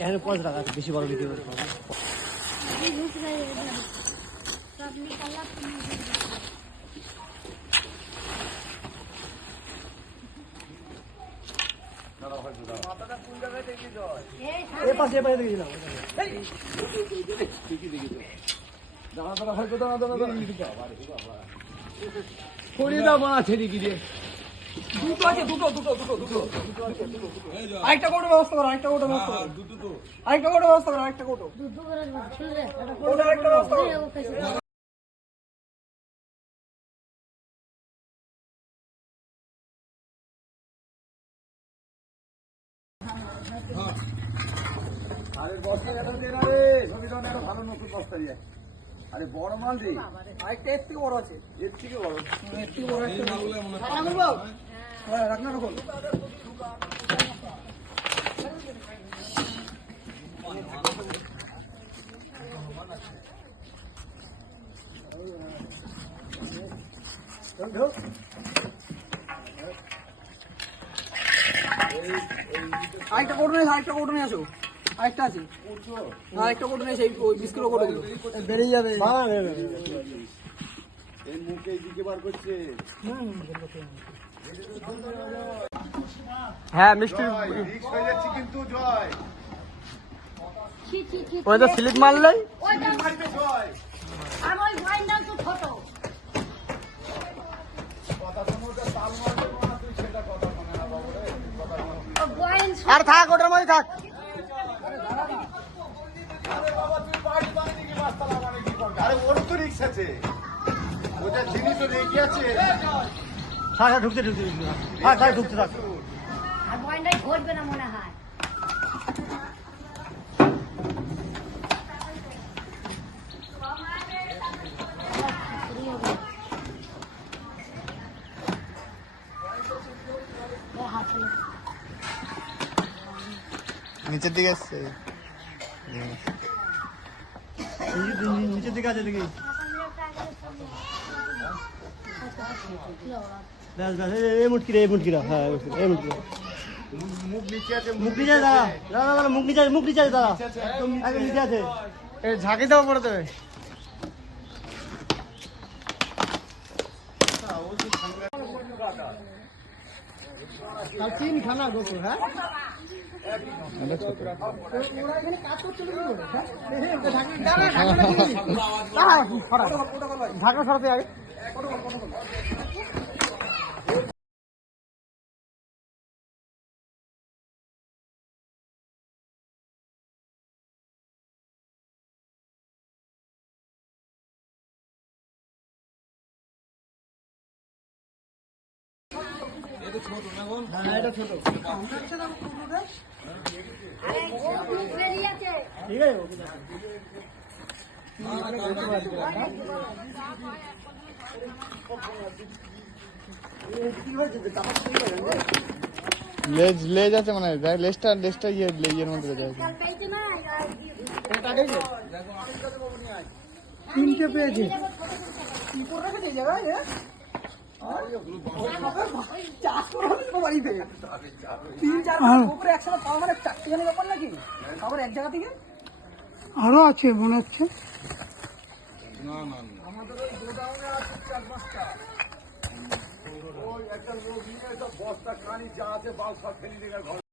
এখানে 5 টাকা বেশি বড় বিক্রি করে দুটো আছে, দুটো আরেকটা কোটো ব্যবস্থা করো, আরেকটা কোটো ব্যবস্থা করো, আরেকটা কোটো ব্যবস্থা করো, আরেকটা কোটো আরেকটা ব্যবস্থা করো। আরে বস্তা কেটে দে না রে, ছবিটা একটা ভালো নতুন বস্তা দিয়ে। আরে বড় মাল দে, আরেকটা এর থেকে বড় আছে, এর থেকে বড়। এর থেকে বড় একটা মালগুলো হ্যাঁ রাখ না রাখুন। আরেকটা কোটো নিয়ে, আরেকটা কোটো নিয়ে আসো, আরেকটা আছে, আরেকটা কোটো নিয়ে, সেই ওই বিস্কুটের কোটোগুলো বেরিয়ে যাবে। এই মুখে এইদিকে বার করছে। হ্যাঁ মিষ্টি রিক্স হয়ে যাচ্ছে কিন্তু জয়। ওই তো স্লিপ মারলেই মারবে জয়। আর ওই ওয়াইন্ডাল তো ছোট। কথা শুনতে তাল মারবে না, তুই সেটা কথা শোনে না বাবু রে। আর থাক ওটার মধ্যে থাক। আরে বাবা তুই বাড়ি বানাবি কি রাস্তা লাগাবে কি করবে? আরে ওর তো রিক্স আছে, ওটা জিনিস তো রেখে আছে। থাক ঢুকতে থাক। আর ওয়াইন্ডাল ঘটবে না মনে হয়। নিচের দিকে আসছে, নিচের দিকে আছে দেখি। এই মুটকিরা হ্যাঁ এই মুটকিরা মুখ নিচে আছে, মুখ নিচে দাঁড়া মুখ নিচে আছে দাঁড়া, একদম নিচে আছে। এই ঝাঁকি দেওয়া পড়ে দেবে। চিন খানা গোকুল হ্যাঁ ঢাকা সরাতে আগে। আরে ও মুখ বেরিয়ে আছে। ঠিক আছে লেজ আছে মানে লেজটা ইয়ের মধ্যে যায়। তিনটে পেয়েছে। আরো আছে মনে হচ্ছে। আমাদের ওই গোডাউনে আছে 4-5টা। ওই একটা লোক নিয়ে বস্তা কানি যা আছে বাল সব ফেলে দিয়ে ঘর